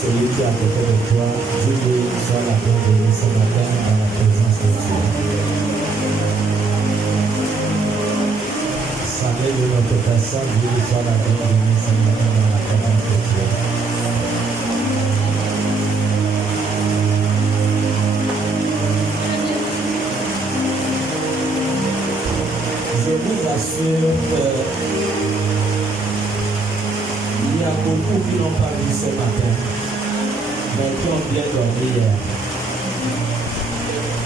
celui qui est à côté de toi, dis-lui, sois la bienvenue ce matin dans la présence de Dieu. Salue notre personne, dis-lui, sois la bienvenue ce matin dans la présence de Dieu. Je vous assure que il y a beaucoup qui n'ont pas vu ce matin, mais qui ont bien dormi hier.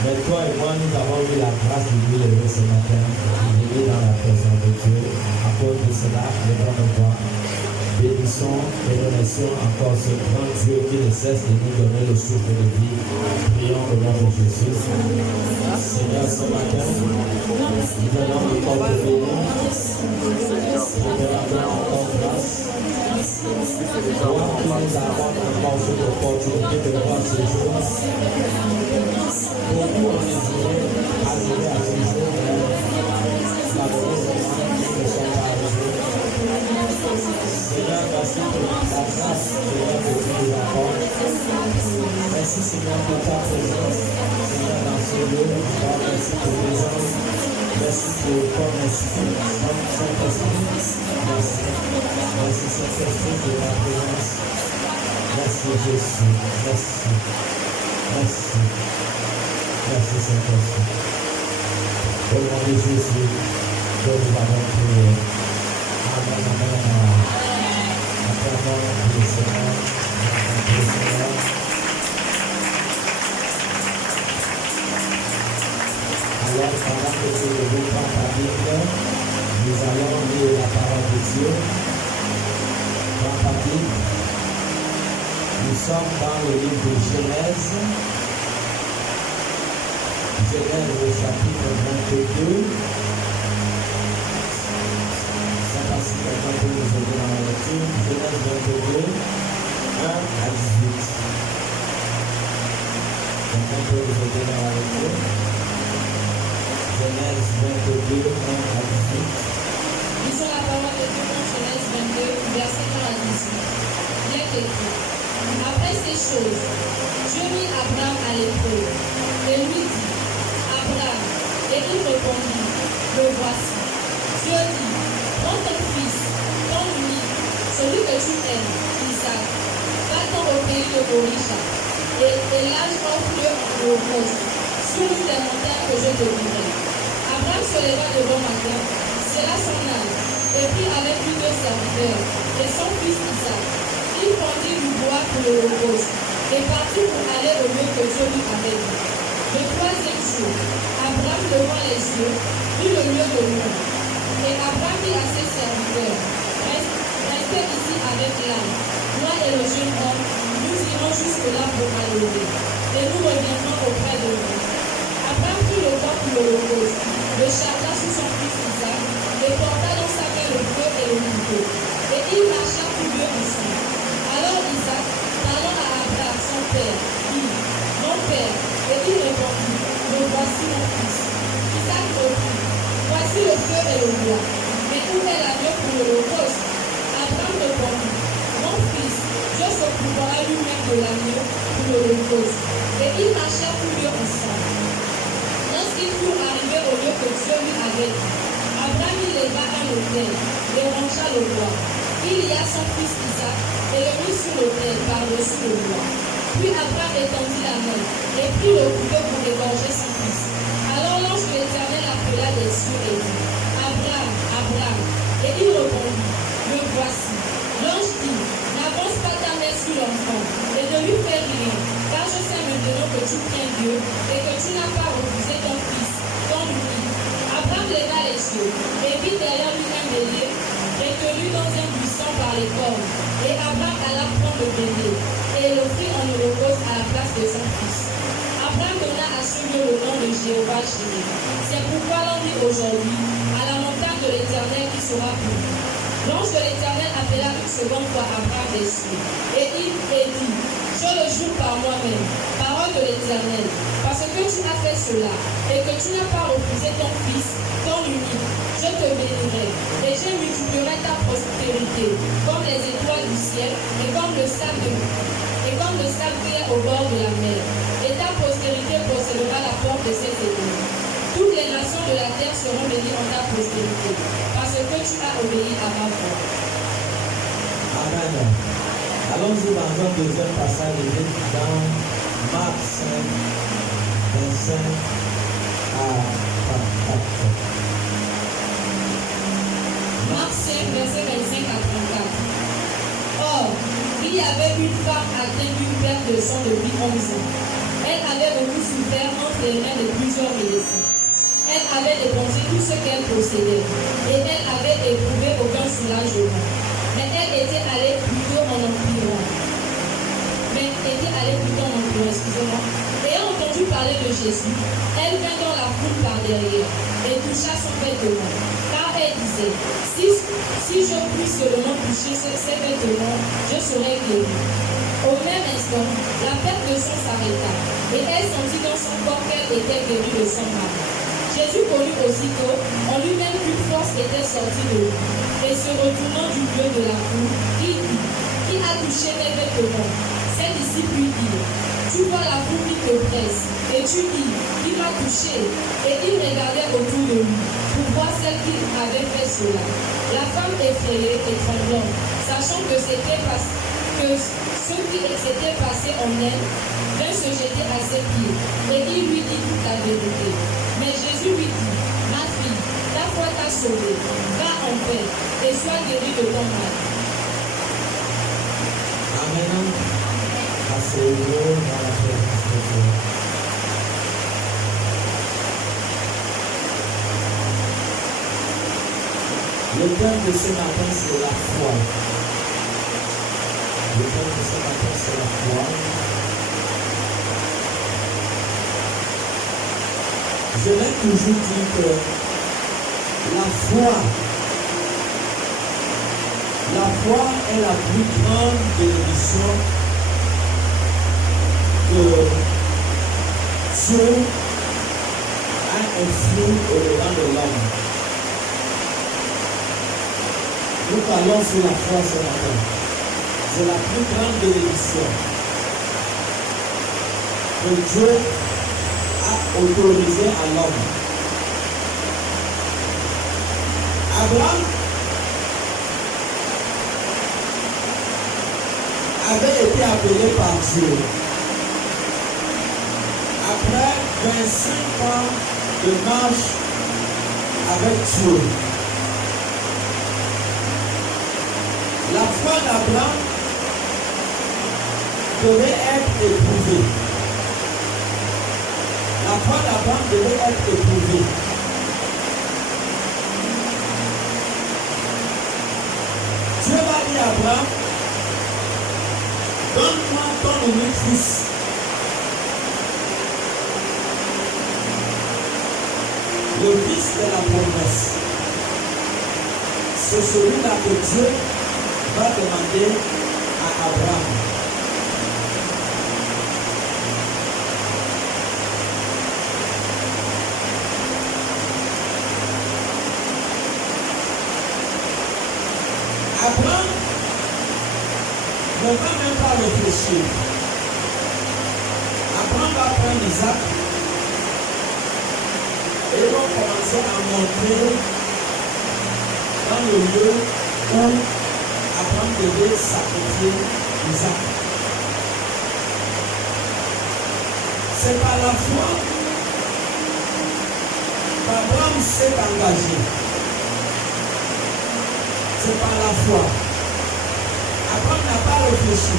Mais toi et moi, nous avons eu la grâce de nous lever ce matin, de venir dans la présence de Dieu. À cause de cela, levons-nous voir. Bénissons et remercions encore ce grand Dieu qui ne cesse de nous donner le souffle de vie. Prions au nom de Jésus. Seigneur, ce matin, nous venons encore te bénir. Nous te rendons encore grâce. Toi qui nous apportes encore cette opportunité de voir ce jour. Beaucoup ont désiré arriver à ce jour, mais malheureusement, ils ne sont pas arrivés. Seigneur, merci pour la grâce, Seigneur, que tu nous apportes. Merci, Seigneur, pour ta présence, Seigneur, dans ce lieu. Merci pour les hommes. Merci pour ton esprit, Saint-Esprit. Merci. Merci, Saint-Esprit, pour ta présence. Merci, Jésus. Merci. Merci. Merci, Saint-Esprit. Au nom de Jésus, que nous avons prié. Amen, amen. Acclamons le Seigneur. Le Seigneur. Alors, pendant que tu ne veux pas ta Bible, nous allons lire la parole de Dieu. Dans ta Bible, nous sommes dans le livre de Genèse. Genèse au chapitre 22. C'est pas si quelqu'un peut nous aider dans la lecture. Genèse 22, 1 à 18. Quelqu'un peut nous aider dans la lecture. Genèse 22, 1 à 18. Lisons la parole de Dieu dans Genèse 22, verset 1 à 18. Il est écrit: Après ces choses, Dieu mit Abraham à l'épreuve et lui dit: Abraham. Et il répondit: Le voici. Dieu dit: Prends ton fils, ton unique, celui que tu aimes, Isaac, va-t'en au pays de Moria, et là offre-le en holocauste sur l'une des montagnes que je te dirai. Abraham se leva de bon matin, serra son âne, et prit avec lui 2 serviteurs et son fils Isaac. Il prendit du bois pour l'holocauste et partit pour aller au lieu que Dieu lui avait dit. Le 3e jour, Abraham leva les yeux, vit le lieu de loin. Et Abraham dit à ses serviteurs: Restez ici avec l'âne. Moi et le jeune homme, nous irons jusque-là pour m'adorer, et nous reviendrons auprès de vous. Abraham prit le bois pour l'holocauste, le chargea sur son fils Isaac, et porta dans sa main le feu et le couteau. Et il marcha tous deux ensemble. Alors Isaac, parlant à Abraham, son père, dit: Mon père. Et il répondit: Me voici mon fils. Isaac reprit: Voici le feu et le bois, mais où est l'agneau pour l'holocauste? Abraham répondit: Mon fils, Dieu s'occupera lui-même de l'agneau pour l'holocauste. Et ils marchèrent tous deux ensemble. Lorsqu'ils furent arrivés au lieu que Dieu lui avait dit, Abraham y leva un autel et rangea le bois. Il y a son fils Isaac et le mit sur l'autel par-dessus le bois. Puis Abraham étendit la main et prit le couteau pour égorger son fils. Alors l'ange de l'Éternel appela des cieux et dit: Abraham, Abraham. Et il répondit: Me voici. L'ange dit: N'avance pas ta main sur l'enfant et ne lui fais rien, car je sais maintenant que tu crains Dieu et que tu n'as pas refusé ton fils, ton unique. Abraham leva les yeux et vit derrière lui un bélier retenu dans un buisson par les cornes. Et Abraham alla prendre le bélier et l'offrit en holocauste à la place de son fils. Abraham donna à ce lieu le nom de Jéhovah Jireh. C'est pourquoi l'on dit aujourd'hui: à la montagne de l'Éternel qui sera pure. L'ange de l'Éternel appela une seconde fois Abraham des cieux. Et il dit: Je le jure par moi-même, parole de l'Éternel, parce que tu as fait cela, et que tu n'as pas refusé ton fils, ton unique, je te bénirai, et je multiplierai ta postérité, comme les étoiles du ciel, et comme le sable s'appuyait au bord de la mer, et ta postérité possédera la porte de cette église. Toutes les nations de la terre seront bénies en ta postérité, parce que tu as obéi à ma voix. Amen. Allons-y dans un deuxième passage dans Marc 5, 25 à 34. Marc 5, verset 25 à 34. Or, il y avait une femme atteinte d'une perte de sang depuis 11 ans. Elle avait beaucoup souffert entre les mains de plusieurs médecins. Elle avait dépensé tout ce qu'elle possédait et elle avait éprouvé aucun soulagement. Mais elle était allée plutôt en empirant. Excusez-moi. Ayant entendu parler de Jésus, elle vint dans la foule par derrière et toucha son vêtement. Car elle disait, si je puis seulement toucher ses vêtements, je serai guérie. Au même instant, la perte de sang s'arrêta et elle sentit dans son corps qu'elle était guérie de son mal. Jésus connut aussitôt en lui-même qu'une force était sortie de lui. Et se retournant du lieu de la foule, il dit, qui a touché mes vêtements? Ses disciples lui dirent, tu vois la foule qui te presse, et tu dis, qui m'a touché? Et il regardait autour de lui pour voir celle qui avait fait cela. La femme effrayée et tremblante, sachant que ce qui s'était passé en elle, vint se jeter à ses pieds, et il lui dit toute la vérité. Mais Jésus lui dit, ma fille, ta foi t'a sauvée, va en paix, et sois guérie de ton mal. Amen. Asseyez-vous dans la présence de Dieu. Le thème de ce matin, c'est la foi. Le thème de ce matin, c'est la foi. Je l'ai toujours dit que la foi est la plus grande bénédiction que Dieu a infligée au-dedans de l'homme. Nous parlons sur la foi ce matin. C'est la plus grande bénédiction que Dieu a autorisée à l'homme. Abraham avait été appelé par Dieu. Après 25 ans de marche avec Dieu, la foi d'Abraham devait être éprouvée. La foi d'Abraham devait être éprouvée. Dieu va dire à Abraham, donne-moi ton unique fils. Le fils de la promesse. C'est celui-là que Dieu va demander à Abraham. Abraham ne va même pas réfléchir. Abraham va prendre Isaac et va commencer à monter dans le lieu où Abraham devait sacrifier Isaac. C'est par la foi qu'Abraham s'est engagé. C'est par la foi. Abraham n'a pas réfléchi.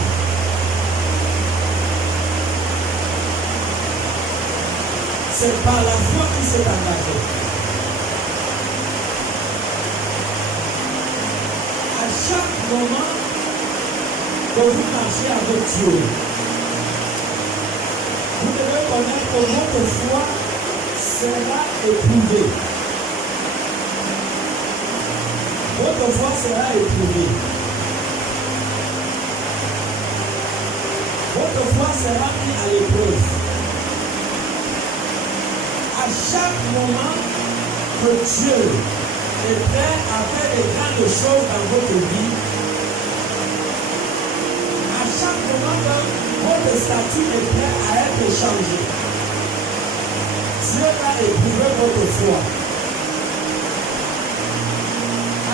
C'est par la foi qu'il s'est engagé. À chaque moment que vous marchez avec Dieu, vous devez connaître que votre foi sera éprouvée. Votre foi sera éprouvée. Votre foi sera mise à l'épreuve. À chaque moment que Dieu est prêt à faire des grandes choses dans votre vie, à chaque moment que votre statut est prêt à être changé, Dieu va éprouver votre foi.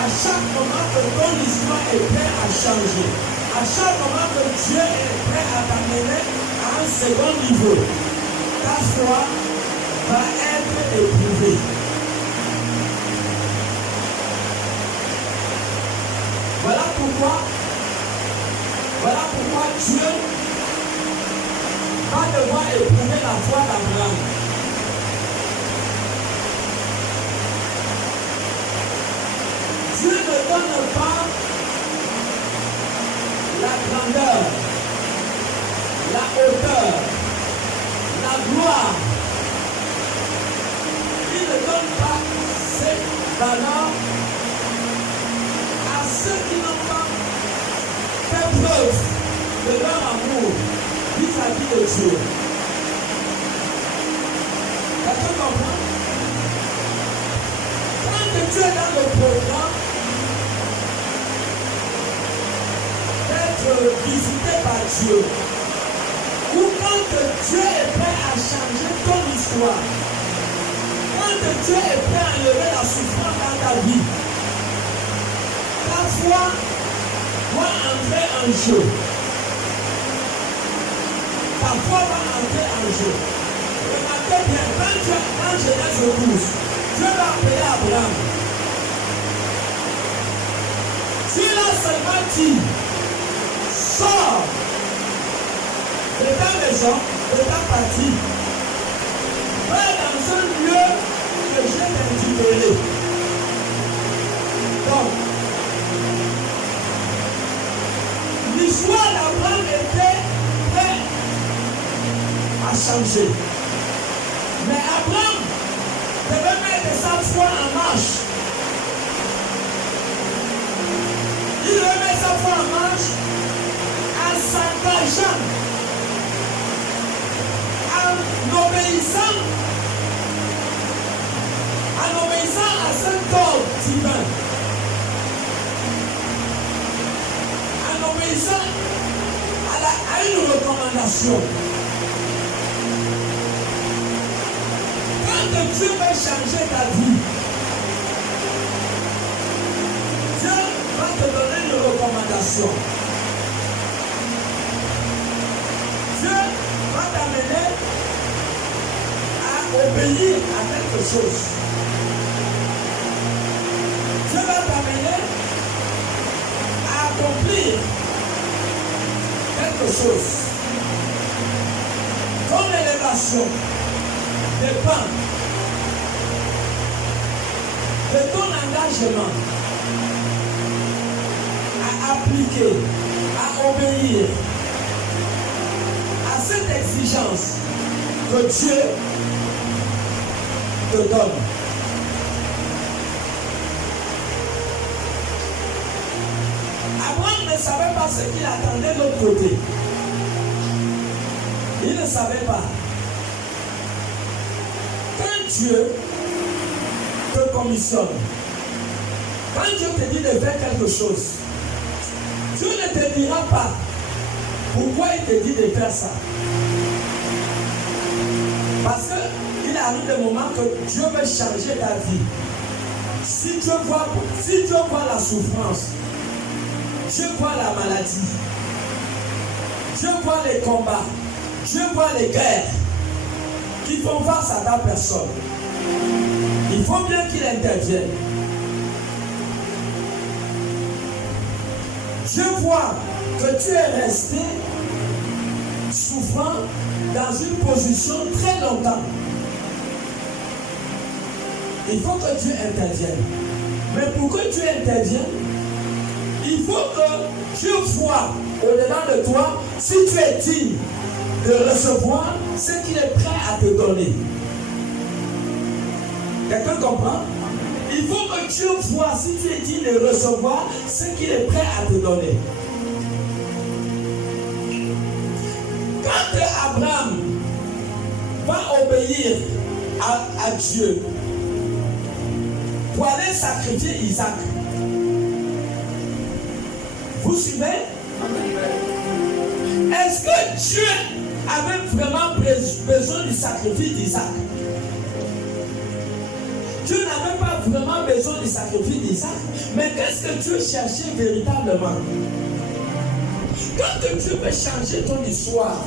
À chaque moment que ton histoire est prête à changer, à chaque moment que Dieu est prêt à t'amener à un second niveau, ta foi va être éprouvée. Voilà pourquoi Dieu va devoir éprouver la foi d'Abraham. Dieu ne donne pas la grandeur, la hauteur, la gloire. Il ne donne pas cette valeur à ceux qui n'ont pas fait preuve de leur amour vis-à-vis de Dieu. Est-ce que tu comprends? Quand tu es dans le programme d'être visité par Dieu, ou quand Dieu est prêt à changer ton histoire, quand Dieu est prêt à enlever la souffrance dans ta vie, ta foi doit entrer en jeu. Ta foi va entrer en jeu. Remarquez bien, quand Genèse 12, Dieu va appeler Abraham. Dieu l'a seulement dit, sors de ta maison, de ta partie, va dans un lieu que je t'indiquerai. Donc, l'histoire d'Abraham était prête à changer. Mais Abraham devait mettre sa foi en marche. Il devait mettre sa foi en marche en s'engageant, en obéissant à cet ordre divin, en obéissant à une recommandation. Quand Dieu va changer ta vie, Dieu va te donner une recommandation. Dieu va t'amener à obéir à quelque chose. Dieu va t'amener à accomplir quelque chose. Ton élévation dépend de ton engagement à appliquer, à obéir à cette exigence que Dieu te donne. Abraham ne savait pas ce qu'il attendait de l'autre côté. Il ne savait pas. Quand Dieu te commissionne, quand Dieu te dit de faire quelque chose, Dieu ne te dira pas pourquoi il te dit de faire ça. Parce qu'il arrive des moments que Dieu veut changer ta vie. Si Dieu voit la souffrance, Dieu voit la maladie, Dieu voit les combats, Dieu voit les guerres qui font face à ta personne, il faut bien qu'il intervienne. Dieu voit que tu es resté souffrant dans une position très longtemps. Il faut que Dieu intervienne. Mais pour que Dieu intervienne, il faut que Dieu voit au-delà de toi si tu es digne de recevoir ce qu'il est prêt à te donner. Quelqu'un comprend? Il faut que Dieu voit si tu es digne de recevoir ce qu'il est prêt à te donner. Quand Abraham va obéir à Dieu pour aller sacrifier Isaac, vous suivez? Est-ce que Dieu avait vraiment besoin du sacrifice d'Isaac? Dieu n'avait pas vraiment besoin du sacrifice d'Isaac. Mais qu'est-ce que Dieu cherchait véritablement? Quand Dieu veut changer ton histoire,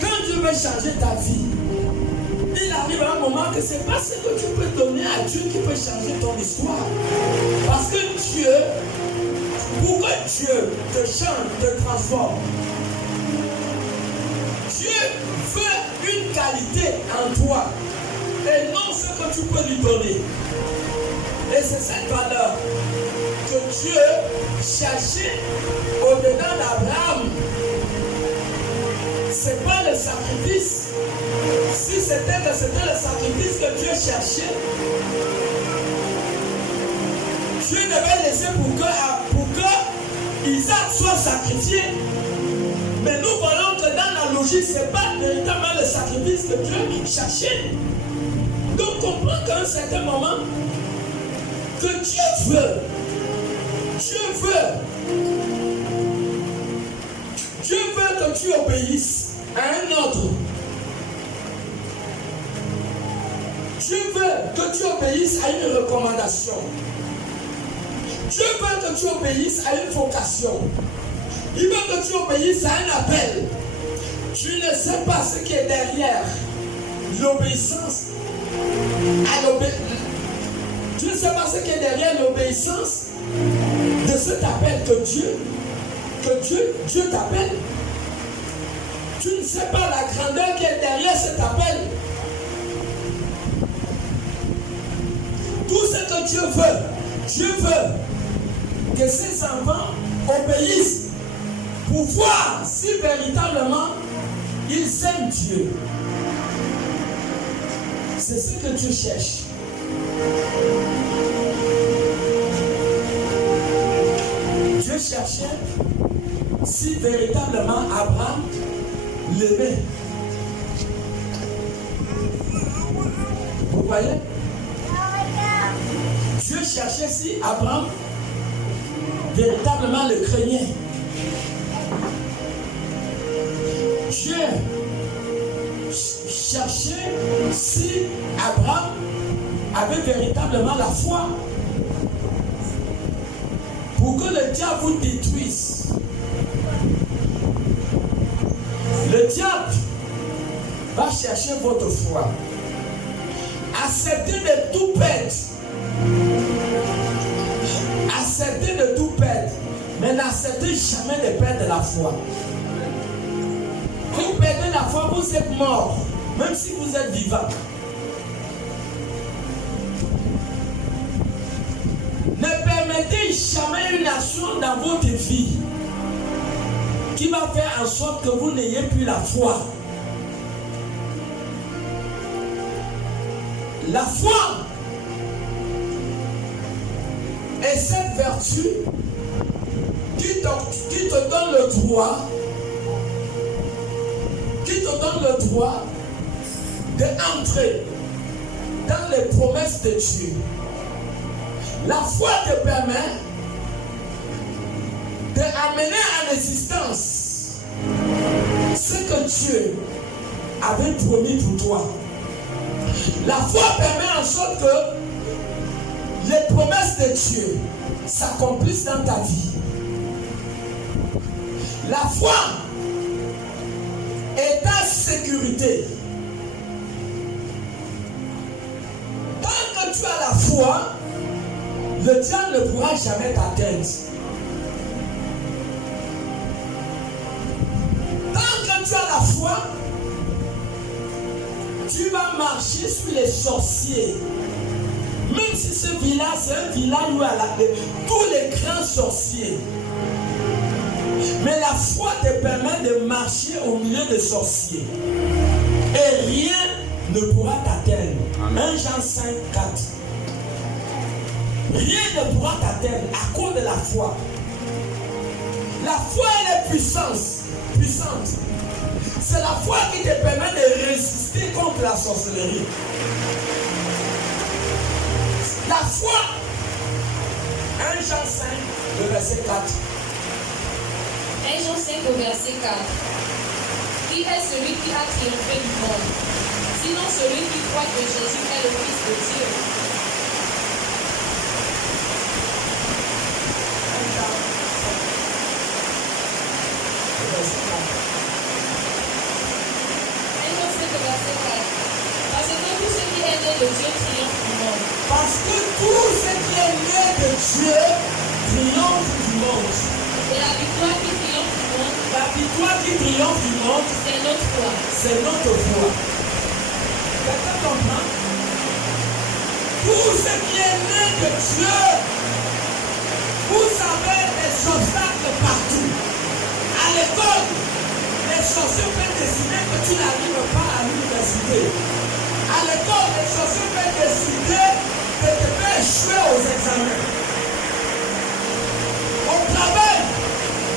quand Dieu veut changer ta vie, il arrive à un moment que ce n'est pas ce que tu peux donner à Dieu qui peut changer ton histoire. Parce que Dieu, pour que Dieu te change, te transforme, Dieu veut une qualité en toi et non ce que tu peux lui donner. Et c'est cette valeur que Dieu cherchait au-dedans d'Abraham. Ce n'est pas le sacrifice. Si c'était le sacrifice que Dieu cherchait, Dieu devait laisser pour que Isaac soit sacrifié. Mais nous voyons que dans la logique, ce n'est pas véritablement le sacrifice que Dieu cherchait. Donc comprends qu'à un certain moment, que Dieu veut que tu obéisses à un ordre. Dieu veut que tu obéisses à une recommandation. Dieu veut que tu obéisses à une vocation. Il veut que tu obéisses à un appel. Tu ne sais pas ce qui est derrière l'obéissance à l'obéissance. Tu ne sais pas ce qui est derrière l'obéissance de cet appel que Dieu t'appelle. Tu ne sais pas la grandeur qui est derrière cet appel. Tout ce que Dieu veut que ses enfants obéissent pour voir si véritablement ils aiment Dieu. C'est ce que Dieu cherche. Dieu cherchait si véritablement Abraham l'aimait. Vous voyez? Dieu cherchait si Abraham véritablement le craignait. Dieu cherchait si Abraham avait véritablement la foi pour que le diable vous détruise. Le diable va chercher votre foi. Acceptez de tout perdre. Acceptez de tout perdre. Mais n'acceptez jamais de perdre la foi. Vous perdez la foi, vous êtes mort. Même si vous êtes vivant. Ne permettez jamais une action dans votre vie qui va faire en sorte que vous n'ayez plus la foi. La foi est cette vertu qui te donne le droit d'entrer dans les promesses de Dieu. La foi te permet d'amener en existence ce que Dieu avait promis pour toi. La foi permet en sorte que les promesses de Dieu s'accomplissent dans ta vie. La foi est ta sécurité. Tant que tu as la foi, le diable ne pourra jamais t'atteindre. Tant que tu as la foi, tu vas marcher sur les sorciers. Même si ce village, c'est un village où il y a tous les grands sorciers. Mais la foi te permet de marcher au milieu des sorciers. Et rien ne pourra t'atteindre. 1 Jean 5, 4. Rien ne pourra t'atteindre à cause de la foi. La foi, elle est puissante. C'est la foi qui te permet de résister contre la sorcellerie. La foi, 1 Jean 5, le verset 4. 1 Jean 5 au verset 4. Qui est celui qui a triomphé du monde? Sinon celui qui croit que Jésus est le Fils de Dieu. Parce que tout ce qui est né de Dieu triomphe du monde. Parce que tout ce qui est né de Dieu triomphe du monde. Et la victoire qui triomphe du monde, La victoire qui triomphe du monde, c'est notre foi. c'est notre foi. Quelqu'un comprend? Tout ce qui est né de Dieu, vous savez, des obstacles partout. À l'école, les sorciers peuvent décider que tu n'arrives pas à l'université. À l'école, les sorciers peuvent décider de te faire échouer aux examens. Au travail,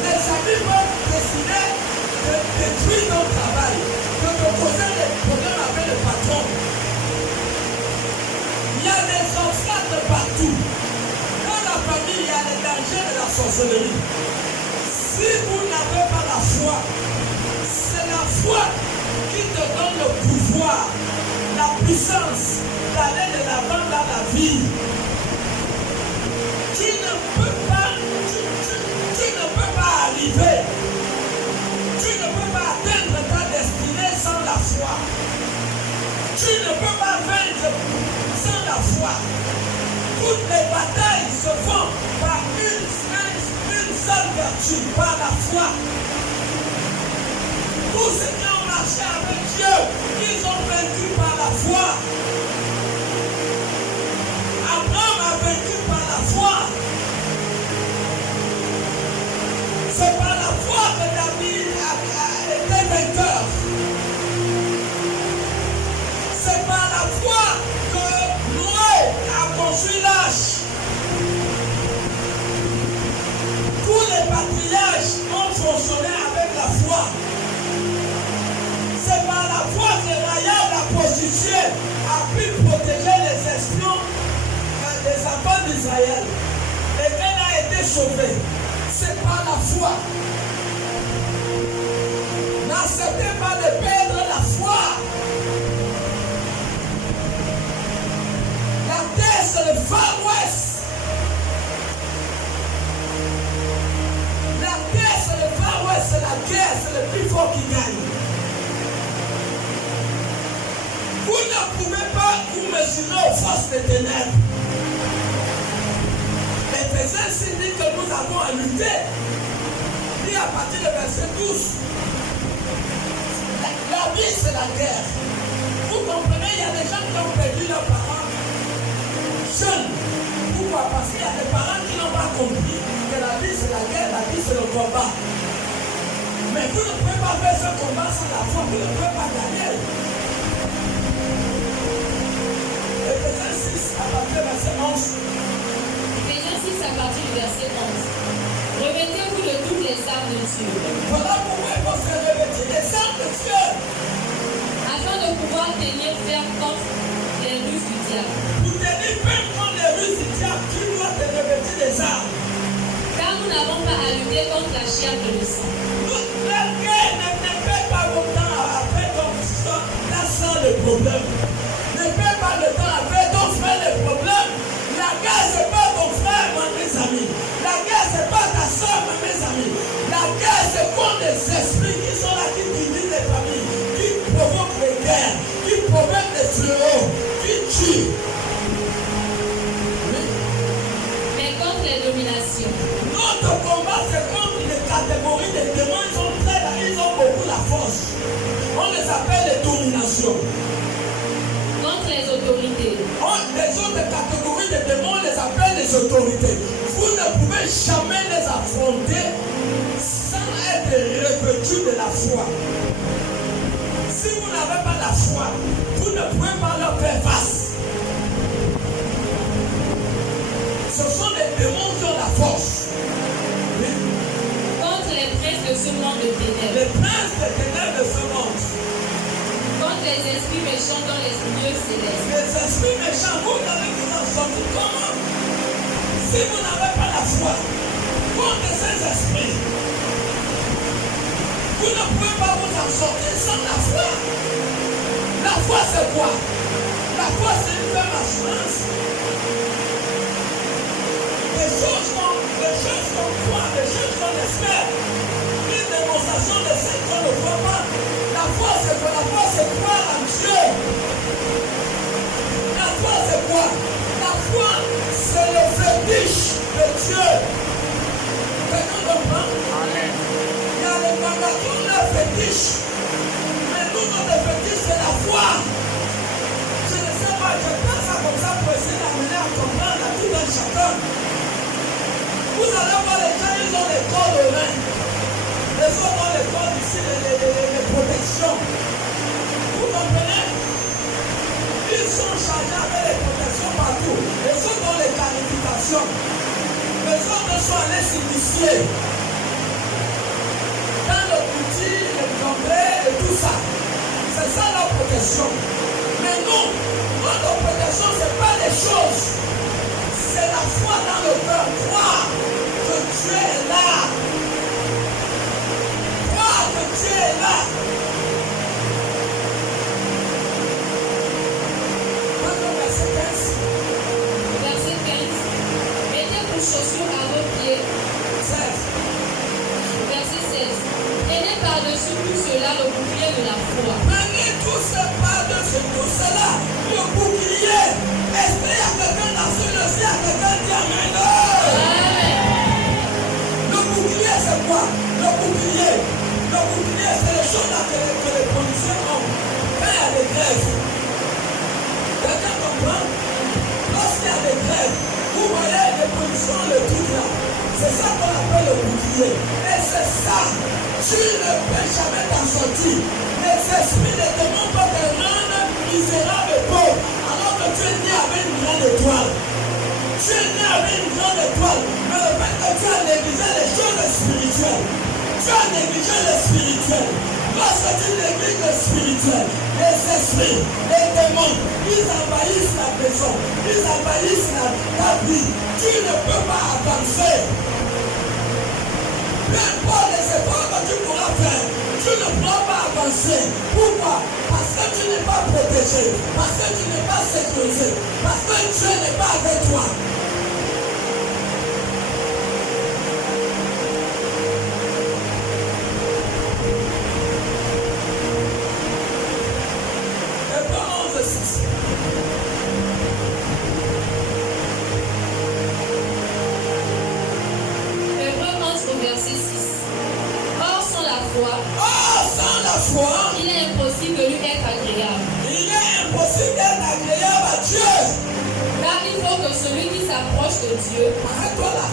les amis peuvent décider de détruire ton travail, de te poser des problèmes avec le patron. Il y a des obstacles partout. Dans la famille, il y a les dangers de la sorcellerie. Si vous n'avez pas la foi, c'est la foi qui te donne le pouvoir, la puissance d'aller de l'avant dans la vie. Tu ne peux pas arriver. Tu ne peux pas atteindre ta destinée sans la foi. Tu ne peux pas vaincre sans la foi. Toutes les batailles se font par une seule vertu, par la foi. Tous ceux qui ont marché avec Dieu, ils ont vaincu par la foi. Abraham a vaincu par la foi. C'est par la foi que David a été vainqueur. C'est par la foi que Noé a construit l'arche. Tous les patriarches ont fonctionné avec la foi. C'est par la foi que Rahab, la prostituée, a pu protéger les espions des enfants d'Israël. Et elle a été sauvée. C'est par la foi. N'acceptez pas de perdre la foi. La terre, c'est le Far West. La terre, c'est le Far West, c'est la guerre, c'est le plus fort qui gagne. Vous ne pouvez pas vous mesurer aux forces des ténèbres. Éphésiens 6 dit que nous avons à lutter. Dit à partir du verset 12. La vie, c'est la guerre. Vous comprenez, il y a des gens qui ont perdu leurs parents jeunes. Pourquoi? Parce qu'il y a des parents qui n'ont pas compris que la vie, c'est la guerre, la vie, c'est le combat. Mais vous ne pouvez pas faire ce combat sans la foi. Vous ne pouvez pas gagner. Éphésiens 6 à partir du verset 11. Éphésiens 6 à partir du verset 11. Revêtez-vous de toutes les armes de Dieu. Voilà pourquoi il faut se revêtir des armes de Dieu. Afin de pouvoir tenir ferme contre les ruses du diable. Pour tenir ferme contre les ruses du diable, tu dois te revêtir des armes. Car nous n'avons pas à lutter contre la chair et le sang. La guerre ne fait pas longtemps après ton frère, là sans le problème. Ne fait pas le temps après ton frère le problème. La guerre, c'est pas ton frère, mes amis. La guerre, c'est pas ta soeur, mes amis. La guerre, c'est contre les esprits qui sont là, qui divisent les familles, qui provoquent les guerres, qui provoquent les fléaux, qui tuent. Oui. Mais contre les dominations. Notre combat, c'est contre les catégories des démons. Ils sont très là, ils ont beaucoup la force. On les appelle les dominations. Contre les autorités. Les autres catégories de démons, on les appelle les autorités. Vous ne pouvez jamais les affronter sans être revêtu de la foi. Si vous n'avez pas la foi, vous ne pouvez pas leur faire face. Ce sont les démons qui ont la force. Oui. Contre les princes de ce monde de ténèbres. Les princes des ténèbres de ce monde. Contre les esprits méchants dans les lieux célestes. Les esprits méchants, vous allez vous en sortir comment? Si vous n'avez pas la foi contre ces esprits, ne pouvez pas vous en sortir sans la foi. La foi, c'est quoi? La foi, c'est une ferme assurance. Des choses qu'on croit, des choses qu'on espère. Une démonstration de ce qu'on ne voit pas. La foi, c'est quoi? La foi, c'est croire en Dieu. La foi, c'est quoi? La foi, c'est le fétiche de Dieu. Quelqu'un comprend? Amen. Il y a les mandatons, le fétiche. Mais nous, notre fétiche, c'est la foi. Je ne sais pas, je pense à comme ça pour essayer d'amener à comprendre à tout un chacun. Vous allez voir les gens, ils ont les corps de main. Les autres ont les corps ici, les protections. Vous comprenez? Ils sont chargés avec les protections partout. Les autres ont les qualifications. Les autres sont allés s'initier. Dans le petit, le congrès et tout ça. C'est ça leur protection. Mais nous, notre protection, ce n'est pas les choses. C'est la foi dans le cœur. Croire que Dieu est là. Croire que Dieu est là. Verset 15. Verset 15. Mettez vos chaussures à vos pieds. 16. Verset 16. Prenez par-dessus tout cela le bouclier de la foi. Prenez tout ce par-dessus tout cela, le bouclier. Est-ce qu'il y a quelqu'un dans ce lieu? Il y a quelqu'un qui dit Amen. Le bouclier, c'est quoi? Le bouclier, c'est les choses que les policiers ont. Quand il y a des grèves, quelqu'un comprend? Lorsqu'il y a des grèves, vous voyez les policiers ont le truc là. C'est ça qu'on appelle le bouclier. Et c'est ça. Tu ne peux jamais t'en sortir. Les esprits ne te montrent pas de rendre misérable et pauvre, alors que tu es né avec une grande étoile. Tu es né avec une grande étoile, mais le fait que tu as négligé les choses spirituelles, tu as négligé le spirituel. Lorsque tu négliges le spirituel, les esprits, les démons, ils envahissent la maison, ils envahissent ta vie. Tu ne peux pas avancer. Peu importe les efforts que tu pourras faire, tu ne pourras pas avancer. Pourquoi? Parce que tu n'es pas protégé, parce que tu n'es pas sécurisé, parce que Dieu n'est pas avec toi. Hébreux 11:6. Verset 6. Or, sans la foi, il est impossible de lui être agréable. Il est impossible d'être agréable à Dieu. Car il faut que celui qui s'approche de Dieu. Arrête-toi là.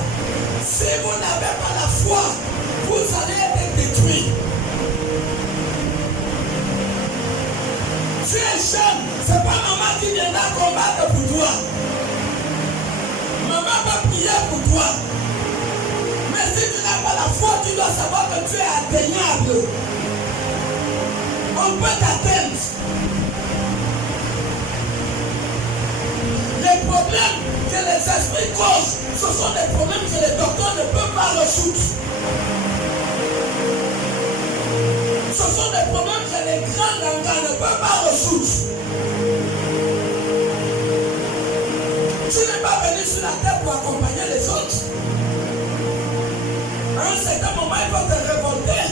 Si vous n'avez pas la foi, vous allez être détruit. Tu es jeune, c'est pas maman qui viendra combattre pour toi. Maman va prier pour toi. Mais si tu n'as pas la foi, tu dois savoir que tu es atteignable. On peut t'atteindre. Les problèmes que les esprits causent, ce sont des problèmes que les docteurs ne peuvent pas résoudre. Ce sont des problèmes que les grands gangas ne peuvent pas résoudre. Tu n'es pas venu sur la terre pour accompagner les autres. À un certain moment, il faut te révolter.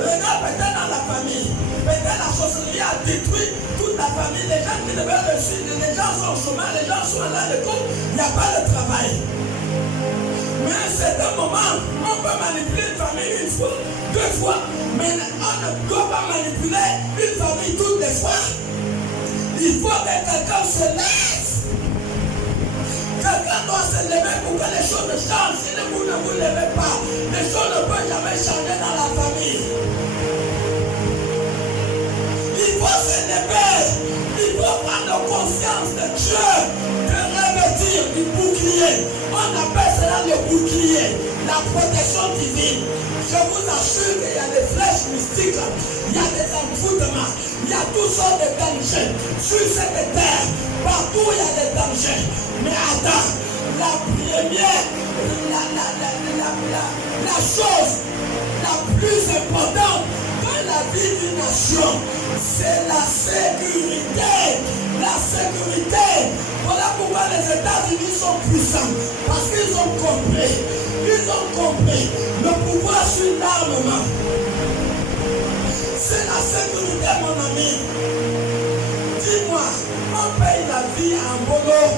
Regarde peut-être dans la famille. Peut-être la sorcellerie a détruit toute la famille. Les gens qui devaient le suivre, les gens sont au chômage, les gens sont à l'école, il n'y a pas de travail. Mais à un certain moment, on peut manipuler une famille une fois, deux fois, mais on ne doit pas manipuler une famille toutes les fois. Il faut que quelqu'un se lève. Quelqu'un doit se lever pour que les choses changent. Si vous ne vous levez pas, les choses ne peuvent jamais changer dans la famille. Il faut se lever. Il faut prendre conscience de Dieu, de revêtir du bouclier. On appelle cela le bouclier, la protection divine. Je vous assure qu'il y a des flèches mystiques, il y a des envoûtements, il y a toutes sortes de dangers. Sur cette terre, partout il y a des dangers. Mais attends, la première, la chose, la plus importante dans la vie d'une nation, c'est la sécurité. La sécurité. Voilà pourquoi les États-Unis sont puissants. Parce qu'ils ont compris. Ils ont compris le pouvoir sur l'armement. C'est la sécurité, mon ami. Dis-moi, on paye la vie en boulot.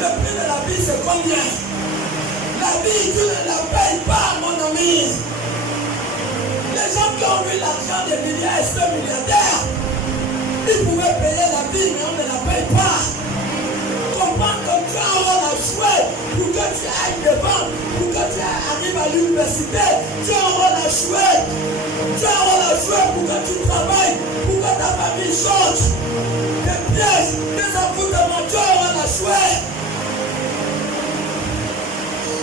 Le prix de la vie, c'est combien? La vie, tu ne la payes pas, mon ami. Les gens qui ont eu l'argent des milliards et des milliardaires, ils pouvaient payer la vie, mais on ne la paye pas. Comprends que tu as un rôle à jouer pour que tu ailles devant, pour que tu arrives à l'université. Tu as un rôle à jouer. Tu as un rôle à jouer pour que tu travailles, pour que ta famille change. Tes pièces, tes accoutrements, tu as un rôle à jouer.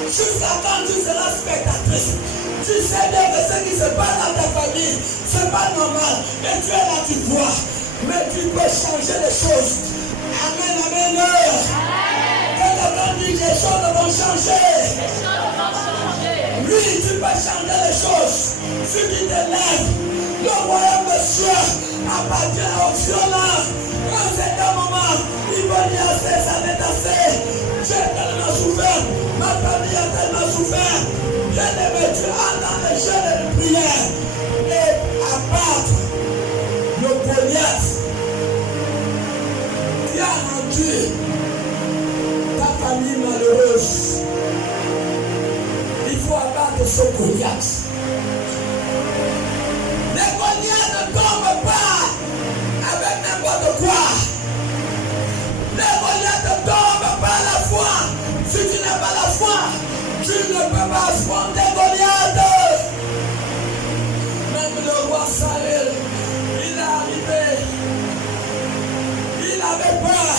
Jusqu'à quand tu seras spectatrice? Tu sais bien que ce qui se passe dans ta famille, c'est pas normal. Et tu es là, tu vois. Mais tu peux changer les choses. Amen, amen. Quand quelqu'un dit que les choses vont changer. Oui, tu peux changer les choses. Si tu t'élèves, le royaume de Dieu appartient aux violents. Quand c'est un moment, il va dire assez, ça n'est assez. J'ai tellement souffert, ma famille a tellement souffert. Bien-aimé, tu as dans les chaînes de prière et abattre le Goliath qui a rendu ta famille malheureuse. Il faut abattre ce Goliath. Les Goliaths ne tombent pas avec n'importe quoi. Les Goliaths ne tombent pas à la foi. Si tu n'as pas la foi, tu ne peux pas affronter Goliath. Même le roi Saül, il est arrivé. Il avait peur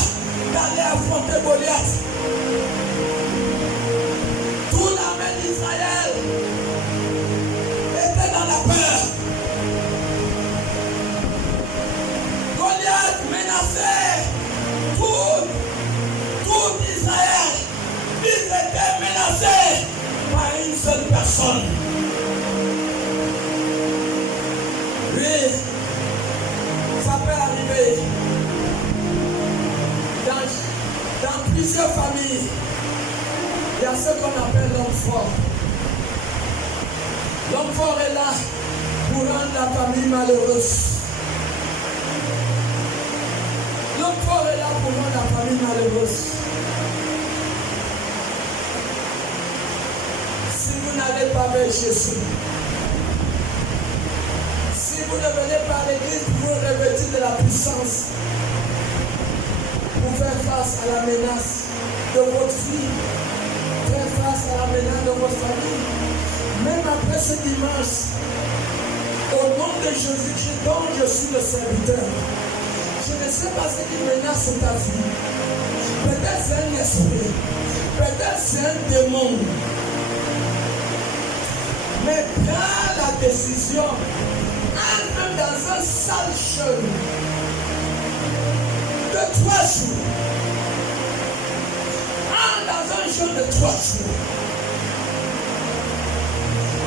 d'aller affronter Goliath. Tout l'armée d'Israël était dans la peur. Goliath menaçait tout Israël. Ils étaient menacés par une seule personne. Oui, ça peut arriver dans plusieurs familles. Il y a ce qu'on appelle l'homme fort. L'homme fort est là pour rendre la famille malheureuse. L'homme fort est là pour rendre la famille malheureuse. Si vous n'allez pas vers Jésus, si vous ne venez pas à l'église pour vous revêtir de la puissance, pour faire face à la menace de votre fille, faire face à la menace de votre famille, même après ce dimanche, au nom de Jésus-Christ dont je suis le serviteur, je ne sais pas ce qui menace ta vie. Peut-être c'est un esprit, peut-être c'est un démon. Mais prends la décision, entre même dans un sale jeûne de 3 jours. Entre dans un jeûne de 3 jours.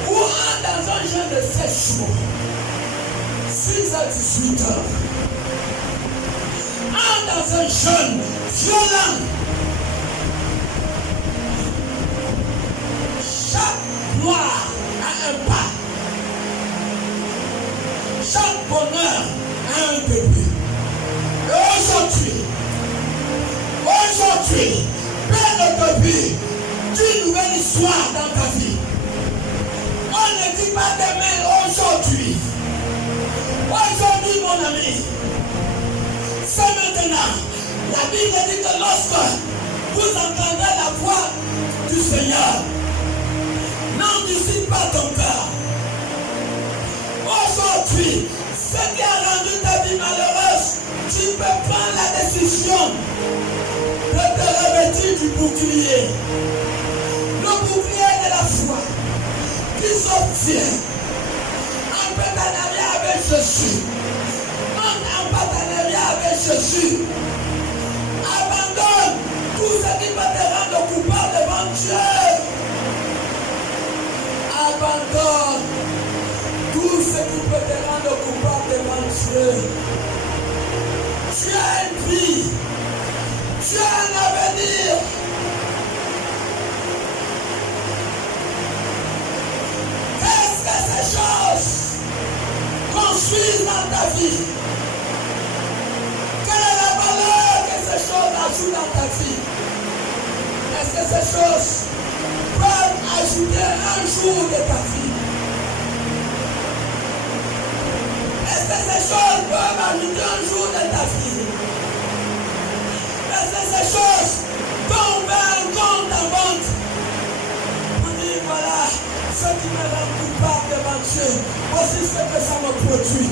Ou entre dans un jeûne de 7 jours. 6 à 18 heures. Entre dans un jeûne violent. Chaque gloire a un pas. Chaque bonheur a un début. Et aujourd'hui, plein de début d'une nouvelle histoire dans ta vie. On ne dit pas demain, aujourd'hui. Aujourd'hui, mon ami, c'est maintenant. La Bible dit que lorsque vous entendrez la voix du Seigneur, n'endurcis pas ton cœur. Aujourd'hui, ce qui a rendu ta vie malheureuse, tu peux prendre la décision de te revêtir du bouclier. Le bouclier de la foi qui s'obtient en partenariat avec Jésus. En partenariat avec Jésus. Abandonne tout ce qui va te rendre coupable devant Dieu. Abandonne vie? Quelle est la valeur que ces choses ajoutent dans ta vie? Est-ce que ces choses peuvent ajouter un jour de ta vie? Est-ce que ces choses peuvent ajouter un jour de ta vie? Est-ce que ces choses tombent un compte en banque pour dire voilà ce qui me rend coupable devant Dieu, voici ce que ça me produit?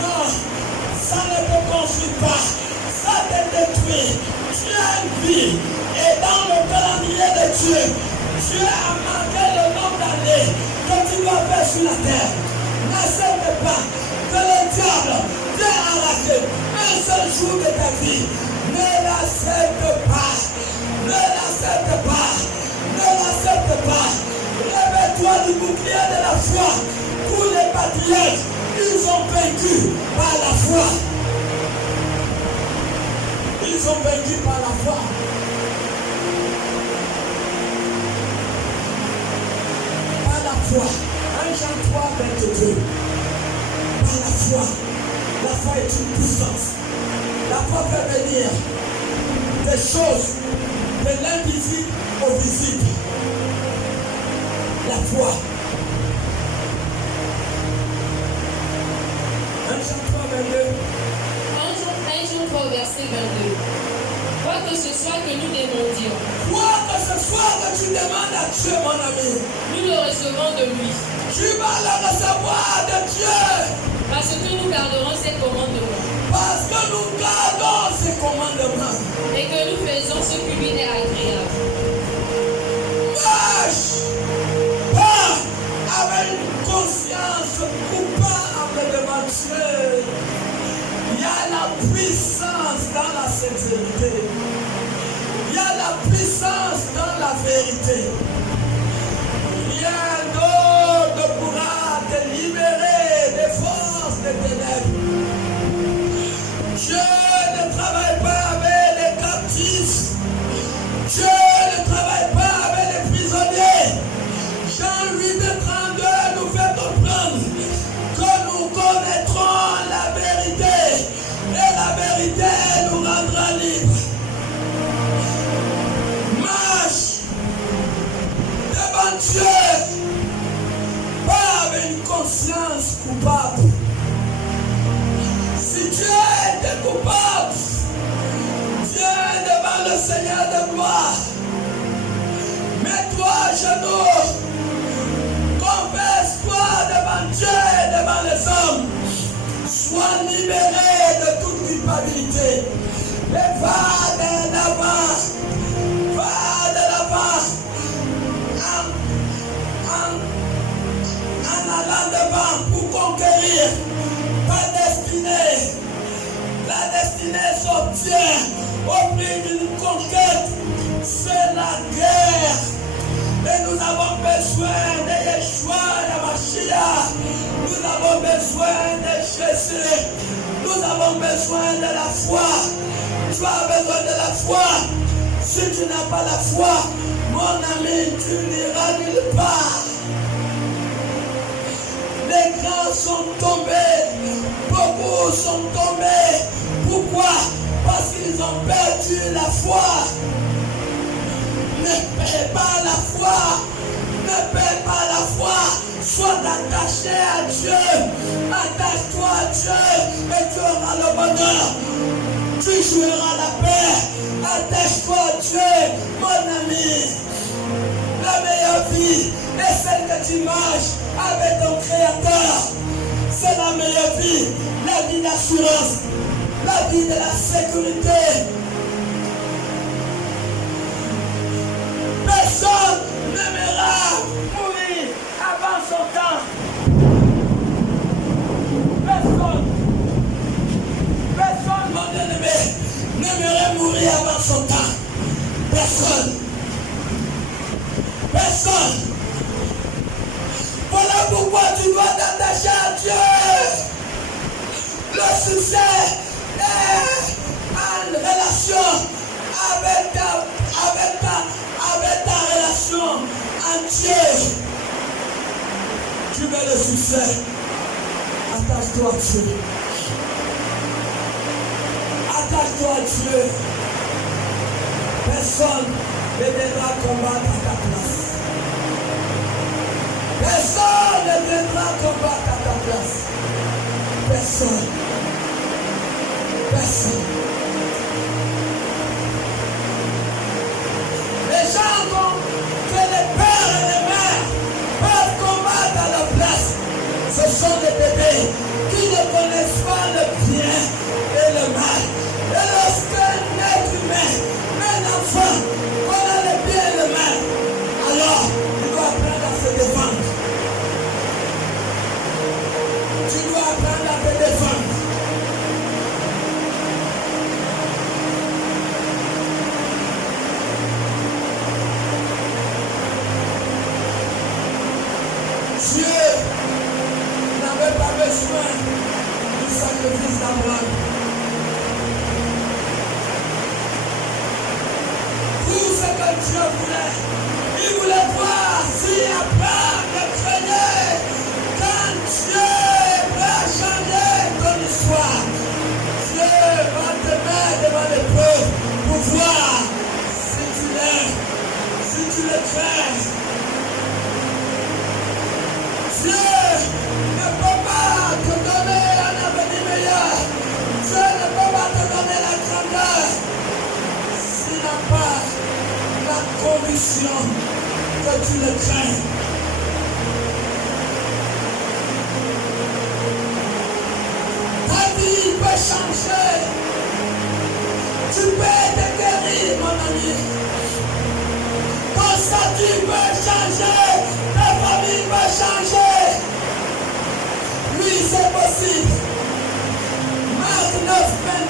Non, ça ne te construit pas, ça te détruit. Tu as une vie et dans le calendrier de Dieu, Dieu a marqué le nombre d'années que tu dois faire sur la terre. N'accepte pas que le diable t'ait arraché un seul jour de ta vie. Ne l'accepte pas. Ne l'accepte pas. Ne l'accepte pas. Réveille-toi du bouclier de la foi. Tous les patriotes, ils ont vaincu par la foi. Ils ont vaincu par la foi. Par la foi. 1 Jean 3, 22. Par la foi. La foi est une puissance. La foi fait venir des choses de l'invisible au visible. La foi. 1 Jean 3, 22. 1 Jean 3, verset 22. Quoi que ce soit que nous demandions, Quoi que ce soit que tu demandes à Dieu, mon ami, nous le recevons de lui, tu vas le recevoir de Dieu. parce que nous garderons ses commandements Parce que nous gardons ses commandements. et que nous faisons ce qui lui est agréable. Marche pas avec une conscience coupable devant Dieu. Il y a la puissance dans la sincérité. Il y a la puissance dans la vérité. Rien d'autre pourra te libérer des forces des ténèbres. Dieu ne travaille pas avec les captifs. Dieu ne travaille pas avec les prisonniers. Jean 8:32 nous fait comprendre que nous connaîtrons la vérité et la vérité nous rendra libres. Marche devant Dieu, pas avec une conscience coupable. Si Dieu était coupable, viens devant le Seigneur de gloire. Mets-toi à genoux. Confesse-toi devant Dieu et devant les hommes. Sois libéré de toute culpabilité. Et va de l'avant. Va de l'avant. En allant devant pour conquérir ta destinée. La destinée s'obtient au prix d'une conquête. C'est la guerre. Et nous avons besoin de Yeshua et Mashiach. Nous avons besoin de Jésus. Nous avons besoin de la foi. Tu as besoin de la foi. Si tu n'as pas la foi, mon ami, tu n'iras nulle part. Les grands sont tombés. Beaucoup sont tombés. Pourquoi? Parce qu'ils ont perdu la foi. Ne perds pas la foi. Ne perds pas la foi. Sois attaché à Dieu. Attache-toi à Dieu et tu auras le bonheur. Tu jouiras la paix. Attache-toi à Dieu, mon ami. La meilleure vie est celle que tu marches avec ton Créateur. C'est la meilleure vie. La vie d'assurance. La vie de la sécurité. Personne n'aimera mourir avant son temps. Personne, mon bien-aimé, n'aimerait mourir avant son temps. Personne. Voilà pourquoi tu dois t'attacher à Dieu. Le succès est en relation avec ta relation en Dieu. Tu veux le succès. Attache Attache-toi à Dieu. Attache-toi à Dieu. Personne ne viendra combattre à ta place. Personne ne viendra combattre à ta place. Personne. Personne. Les gens que les pères et les mères peuvent combattre à la place, ce sont des bébés qui ne connaissent pas le bien et le mal. Et lorsqu'un être humain, un enfant, connaît le bien et le mal, alors il doit apprendre à se défendre. Tu dois apprendre à te défendre. Dieu n'avait pas besoin du sacrifice d'Abraham. Tout ce que Dieu voulait, il voulait voir si Abraham le craignait. Quand Dieu va changer ton histoire, Dieu va te mettre devant l'épreuve pour voir si tu l'aimes, si tu le crains. Dieu ne peut pas te donner un avenir meilleur. Dieu ne peut pas te donner la grandeur s'il n'a pas la conviction que tu le crains. Ta vie peut changer. Tu peux être guéri, mon ami. Ton statut peut changer. Ta famille peut changer. Oui, c'est possible. Marc 9,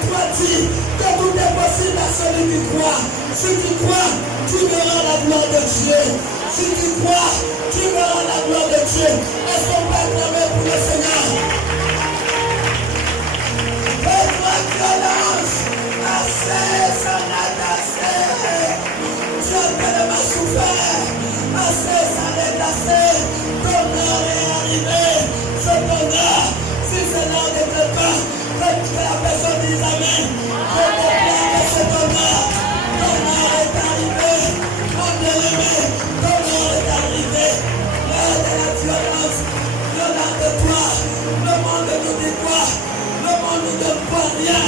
23 dit que tout est possible à celui qui croit. Si tu crois, tu verras la gloire de Dieu. Si tu crois, tu verras la gloire de Dieu. Est-ce qu'on peut acclamer pour le Seigneur? Votre violence, assez, ça n'a assez. Dieu a tellement souffert. Assez, ça n'est assez. Ton heure est arrivée. Cependant, si cela ne plaît pas, que la personne dise Amen. Je déclare que cependant, ton heure est arrivée. Mon bien-aimé, ton heure est arrivée. L'heure de la violence, violente de toi. Le monde nous dit quoi? Le monde nous donne pas rien.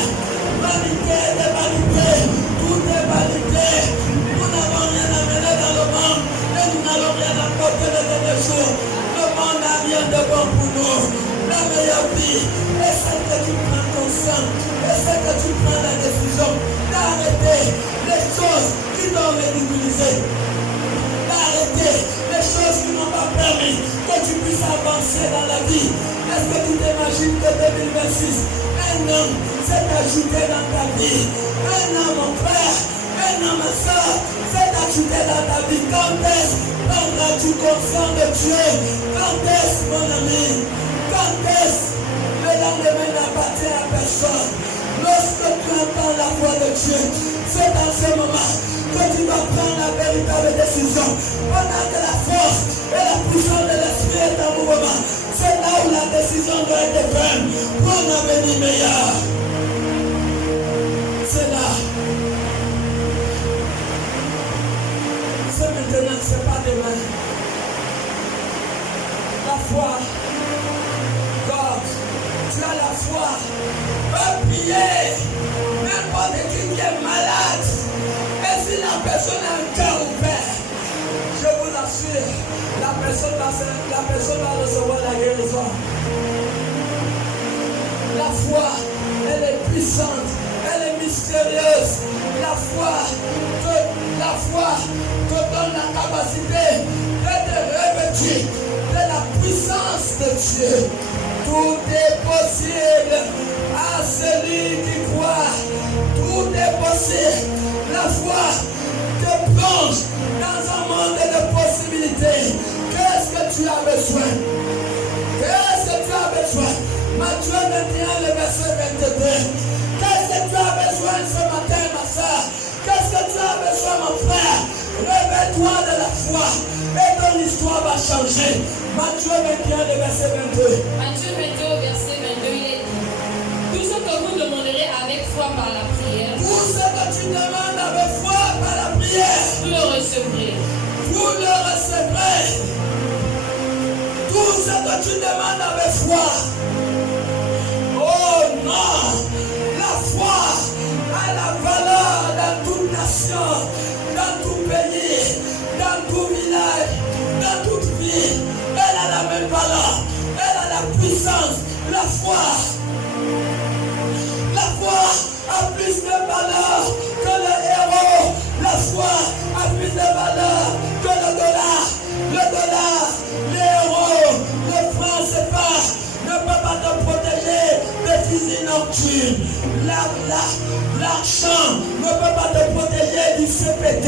Vanité de vanité, tout est vanité. Nous n'avons rien à mener dans le monde et nous n'allons rien apporter le dernier jour. Le monde n'a rien de bon pour nous. La meilleure vie est celle que tu prends ton sang, est celle que tu prends la décision d'arrêter les choses qui t'ont ridiculisé, d'arrêter les choses qui n'ont pas permis que tu puisses avancer dans la vie. Est-ce que tu t'imagines que 2026, un homme s'est ajouté dans ta vie? Un homme, mon frère, un homme, ma soeur, s'est ajouté dans ta vie. Quand est-ce prendras-tu conscience de Dieu? Quand est-ce, mon ami? Quand est-ce? Le lendemain n'appartient à personne. Lorsque tu entends la voix de Dieu, c'est dans ce moment que tu dois prendre la véritable décision. Pendant que la force et la puissance de l'esprit est en mouvement, c'est là où la décision doit être faite pour un avenir meilleur. C'est là. C'est maintenant, c'est pas demain. La foi. Tu as la foi, peux prier, n'importe qui est malade, et si la personne a un cœur ouvert, je vous assure, la personne va recevoir la guérison. La foi, elle est puissante, elle est mystérieuse. La foi te donne la capacité de te revêtir de la puissance de Dieu. Tout est possible à celui qui croit. Tout est possible. La foi te plonge dans un monde de possibilités. Qu'est-ce que tu as besoin? Qu'est-ce que tu as besoin? Matthieu 21, le verset 22. Qu'est-ce que tu as besoin ce matin, ma soeur? Qu'est-ce que tu as besoin, mon frère? Réveille-toi de la foi et ton histoire va changer. Matthieu 21, le verset 22. Matthieu 22, verset 22. recevrez. Vous le recevrez. Tout ce que tu demandes avec foi. Oh non, la foi a la valeur dans toute nation, dans tout pays, dans tout village, dans toute ville. Elle a la même valeur, elle a la puissance. La foi a plus de valeur que le héros. La foi a plus de valeur que le dollar. Le dollar, les héros, le franc CFA ne peut pas te protéger des fusils nocturnes. L'argent ne peut pas te protéger du CPT.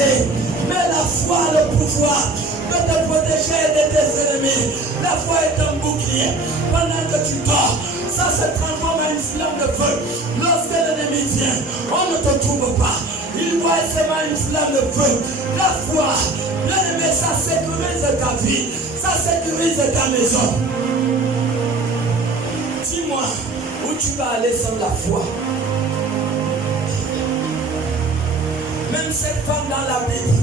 Mais la foi a le pouvoir de te protéger de tes ennemis. La foi est un bouclier. Pendant que tu dors, ça se transforme en une flamme de feu. Lorsque l'ennemi vient, on ne te trouve pas. Il voit seulement une flamme de feu. La foi, l'ennemi, ça sécurise ta vie. Ça sécurise ta maison. Dis-moi, où tu vas aller sans la foi? Même cette femme dans la Bible,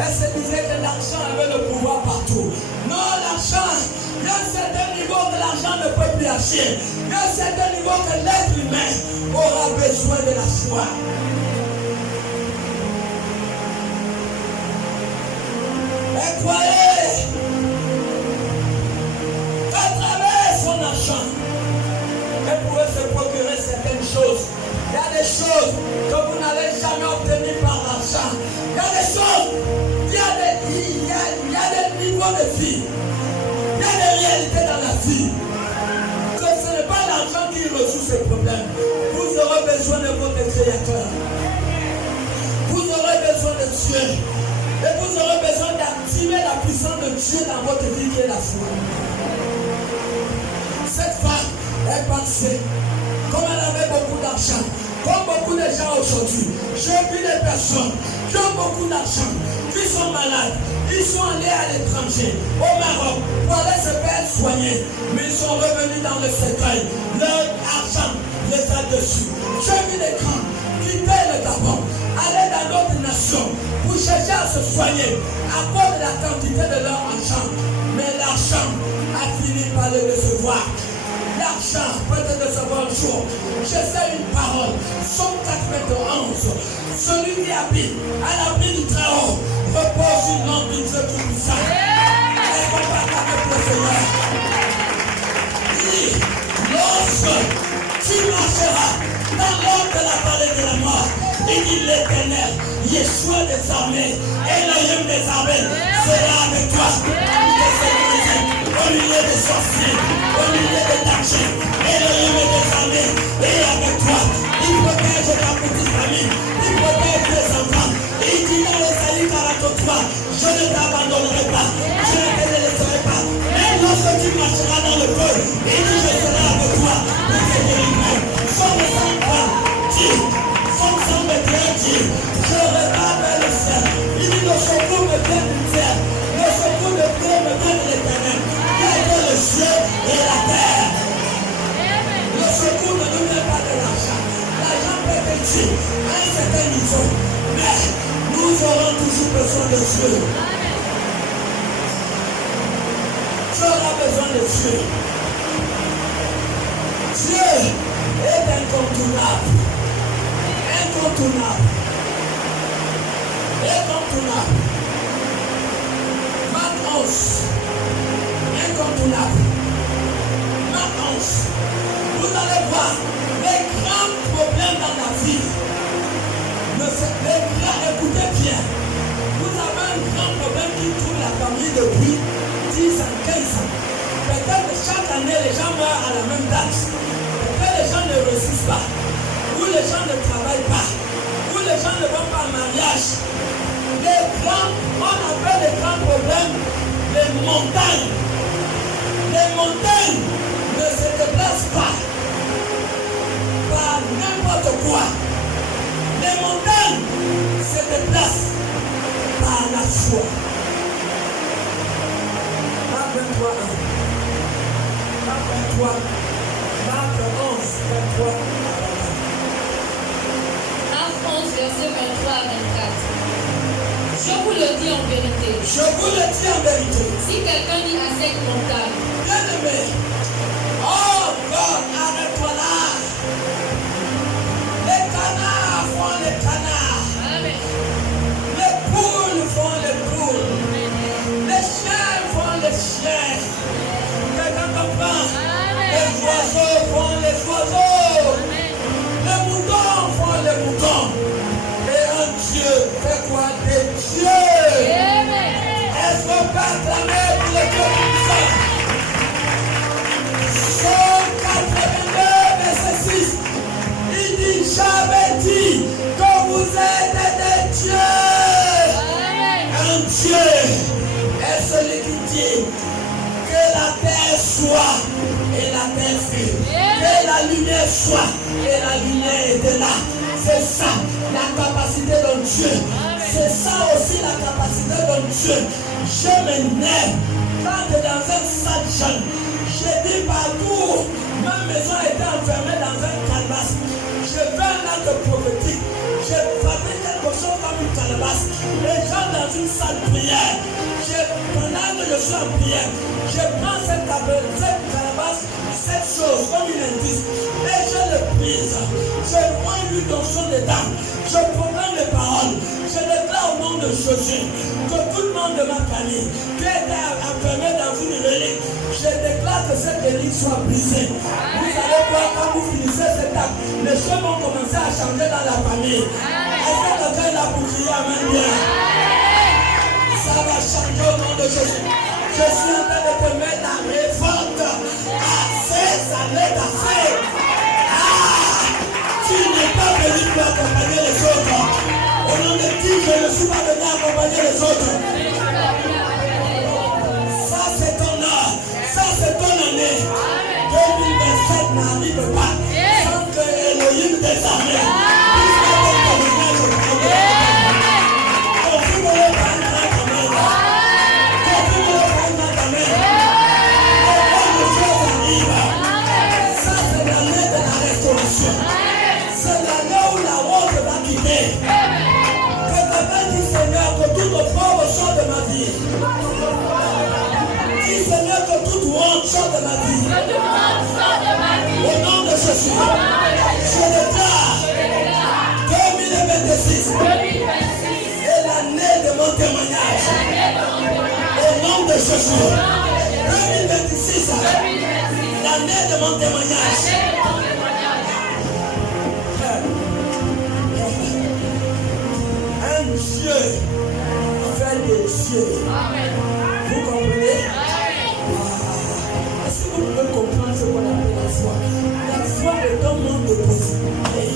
elle se disait que l'argent avait le pouvoir partout. Non, l'argent, il y a un certain niveau que l'argent ne peut plus acheter. Il y a un certain niveau que l'être humain aura besoin de la foi. Et croyez qu'à travers son argent, elle pouvait se procurer certaines choses. Il y a des choses que vous n'allez jamais obtenir par l'argent. Il y a des choses, il y a des niveaux de vie. Il y a des réalités dans la vie. Que ce n'est pas l'argent qui résout ces problèmes. Vous aurez besoin de votre Créateur. Vous aurez besoin de Dieu. Et vous aurez besoin d'activer la puissance de Dieu dans votre vie qui est la foi. Cette femme, elle pensait, comme elle avait beaucoup d'argent, comme beaucoup de gens aujourd'hui, j'ai vu des personnes qui ont beaucoup d'argent, qui sont malades, ils sont allés à l'étranger, au Maroc, pour aller se faire soigner, mais ils sont revenus dans le cercueil. Leur argent les a dessus. J'ai vu des grands quitter le Gabon, aller dans d'autres nations pour chercher à se soigner à cause de la quantité de leur argent. Mais l'argent a fini par le recevoir. L'argent peut te recevoir un jour. Je sais une parole. Somme 4:11. Celui qui habite à l'abri du Très-Haut repose une lampe du Dieu Tout-Puissant. Et combat avec le Seigneur. Oui, lorsque tu marcheras dans l'ombre de la vallée de la mort, il dit l'Éternel, Yeshua des armées, Elohim des armées, sera avec toi. Au milieu des sorciers, au milieu des dangers, Elohim des armées est avec toi. Il protège ta petite famille, il protège tes enfants. Il dit dans Ésaïe 43, je ne t'abandonnerai pas, je ne te laisserai pas. Mais lorsque tu marcheras dans le feu, il dit je serai avec toi pour te délivrer. Somme 103 dit, Somme 121 dit, je regarde vers le ciel. Il dit le secours me vient du ciel, le secours de Dieu me vient de l'Éternel. Le ciel et la terre. Le secours ne nous vient pas de l'argent. L'argent peut être utile à un certain niveau, mais nous aurons toujours besoin de Dieu. Tu auras besoin de Dieu. Dieu est incontournable. Incontournable. Incontournable. Marc 11. Incontournable. Marc 11. Vous allez voir les grands problèmes dans la vie. Écoutez bien. Vous avez un grand problème qui trouve la famille depuis 10 ans, 15 ans. Peut-être que chaque année, les gens meurent à la même date. Peut-être les gens ne réussissent pas. Ou les gens ne travaillent pas. Ou les gens ne vont pas en mariage. On appelle les grands problèmes les montagnes. Les montagnes ne se déplacent pas par n'importe quoi. Les montagnes se déplacent par la foi. Marc 23, 1. Marc 23, Marc 11, 23 à 24. Marc 11, verset 23 à 24. Je vous le dis en vérité. Je vous le dis en vérité. Si quelqu'un dit à cette montagne, Bien-aimé, oh God, arrête-toi là. Les canards font les canards. Amen. Les poules font les poules. Les chiens font les chiens. Quelqu'un comprend? Les oiseaux font les oiseaux. Les moutons font les moutons. Et un Dieu fait quoi? Des dieux. Est-ce qu'on peut acclamer pour le Dieu puissant? Psaume 82, verset 6. Il dit, j'avais dit que vous êtes des dieux. Un Dieu est celui qui dit que la terre soit et la terre fut. Que la lumière soit et la lumière était là. C'est ça la capacité de Dieu. C'est ça aussi la capacité de Dieu. Je m'énerve quand tu es dans un sac jeune. J'ai dit partout, ma maison était enfermée dans un calebasse. Je fais un acte prophétique. Je fabrique quelque chose comme une calebasse. Les gens dans une salle de prière. Pendant que je suis en prière, je prends cette calebasse, cette chose comme une indice, et je le brise. Je vois une onction dedans. Je proclame les paroles. Je déclare au nom de Jésus que tout le monde de ma famille qui était enfermé dans une relique, je déclare que cette relique soit brisée. Vous allez voir quand vous finissez cet acte, les choses vont commencer à changer dans la famille. Est-ce que quelqu'un l'a pour crier amen bien? Ça va changer au nom de Jésus. Je suis en train de te mettre en révolte à ces années d'affaires. Tu n'es pas venu pour accompagner les autres. Au nom de qui je ne suis pas venu accompagner les autres. Ça c'est ton heure. Ça c'est ton année. 2027 n'arrive pas sans que Elohim des armées puisse mettre ton témoignage au problème. Confirme-le par un grand amen. Confirme-le par un grand amen. Quand les choses arrivent, ça c'est l'année de la restauration. C'est l'année où la honte va quitter. Que quelqu'un dise Seigneur que toute pauvre sorte de ma vie. Dis Seigneur que toute honte sorte de ma vie. Au nom de Jésus, je déclare 2026 est l'année de mon témoignage. Au nom de Jésus, 2026 l'année de mon témoignage. Un Dieu fait des dieux. Vous comprenez? Est-ce que vous pouvez comprendre ce qu'on appelle la foi? La foi est un monde de possibilités.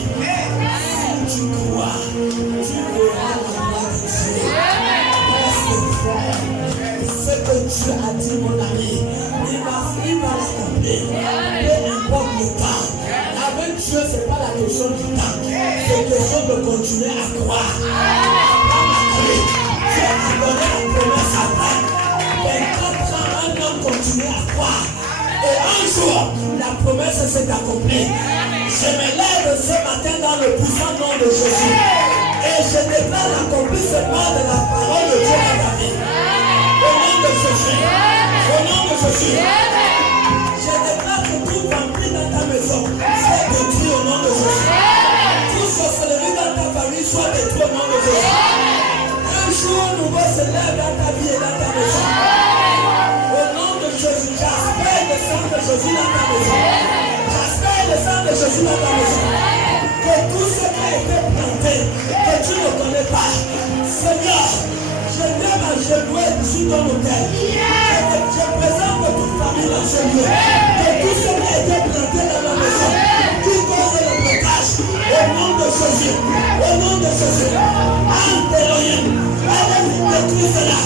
Si tu crois, tu verras la gloire de Dieu. Reste frère. Ce que Dieu a dit, mon ami, il va l'accomplir. Peu importe le temps. Avec Dieu, ce n'est pas la question du temps. C'est question de continuer à croire. Dieu a donné la promesse à Abraham. 24 ans, un homme continue à croire. Et un jour, la promesse s'est accomplie. Je me lève ce matin dans le puissant nom de Jésus. Et je déclare l'accomplissement de la parole de Dieu dans ma vie. Au nom de Jésus. Au nom de Jésus. Je déclare que tout vampire dans ta maison soit détruit au nom de Jésus. Tout sorcellerie dans ta famille soit détruit au nom de Jésus. Un jour nouveau se lève dans ta vie et dans ta maison. Au nom de Jésus, j'aspire le sang de Jésus dans ta maison. J'aspire le sang de Jésus dans ta maison. Que tout ce qui a été planté, que tu ne connais pas, Seigneur, je lève à genoux sur ton autel. Je présente toute famille dans ce lieu. Que tout ce qui a été planté dans la maison, qui cause le blocage, au nom de Jésus, au nom de Jésus, Elohim, allez détruire cela,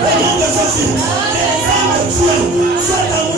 au nom de Jésus, les âmes de Dieu, soient en